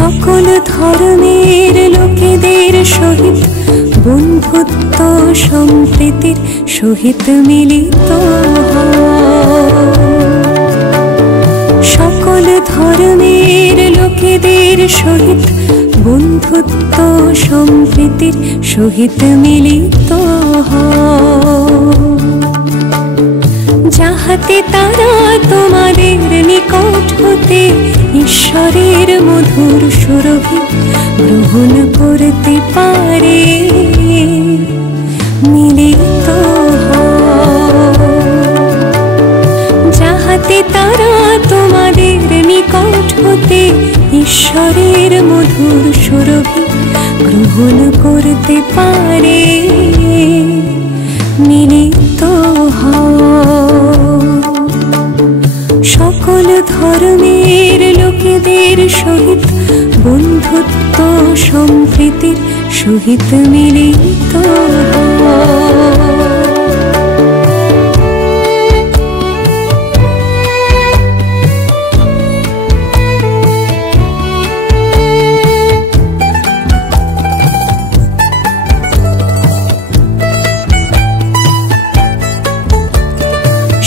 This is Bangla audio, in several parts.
সকল ধর্মের লোকেদের সহিত বন্ধুত্ব সম্প্রীতির সহিত মিলিত সকল ধর্মের লোকেদের সহিত বন্ধুত্ব সম্প্রীতির সহিত মিলিত যাহাতে তারা তোমাদের নিকট হতে ঈশ্বরের মধুর সুরভি গ্রহণ করতে পারে মিলিত যাহাতে তারা তোমাদের নিকট হতে ঈশ্বরের মধুর সুরভি গ্রহণ করতে পারে মিলিত সকল ধর্মের লোকেদের সহিত বন্ধুত্ব সম্প্রীতির সহিত মিলিত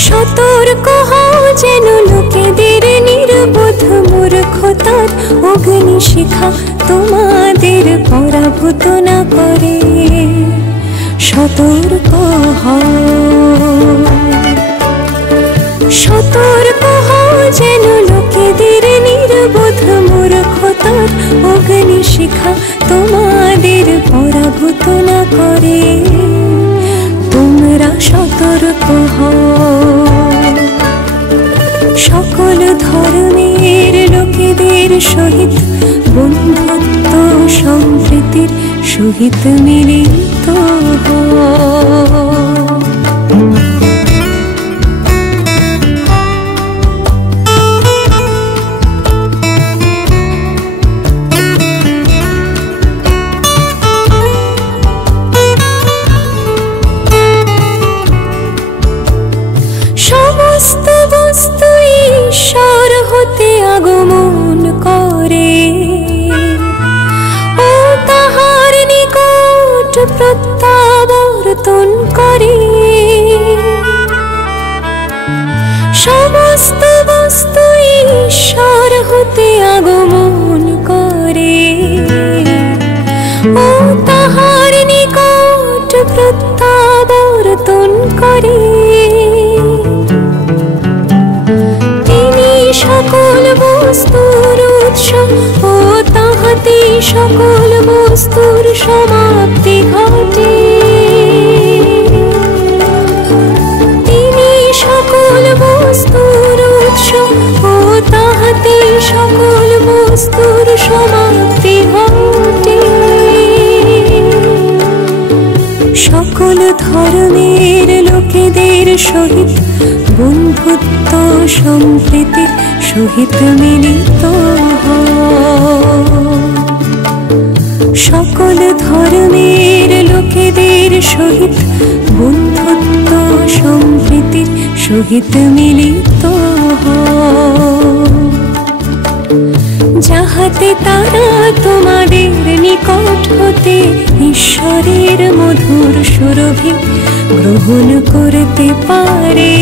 সতর্ক হও যেন লোকেদের নির্বোধ মূর্খতার অগ্নিশিখা তোমাদের পরাভূত না করে সতর্ক হও সতর্ক হও যেন লোকেদের নির্বোধ মূর্খতার অগ্নিশিখা তোমাদের পরাভূত না করে তোমরা সতর্ক হও সকল ধর্মের লোকেদের সহিত বন্ধুত্ব সম্প্রীতির সহিত মিলিত সমস্ত বস্তু ঈশ্বর হতে আগমন করে ও তাহার নিকট প্রত্যাবর্তন করে সমস্ত বস্তু ঈশ্বর হতে আগমন করে ও তাহার নিকট প্রত্যাবর্তন করে সকল বস্তুর উৎস ও তাহাতে সকল বস্তুর সমাপ্তি ঘটে তিনি সকল বস্তুর উৎস ও তাহাতে সকল বস্তুর সমাপ্তি ঘটে সকল ধর্মের লোকেদের সহিত বন্ধুত্ব সম্প্রীতির সহিত মিলিত সকল ধর্মের লোকেদের সহিত বন্ধুত্ব সম্প্রীতির সহিত মিলিত যাহাতে তারা তোমাদের নিকট হতে ঈশ্বরের মধুর সুরভি গ্রহণ করতে পারে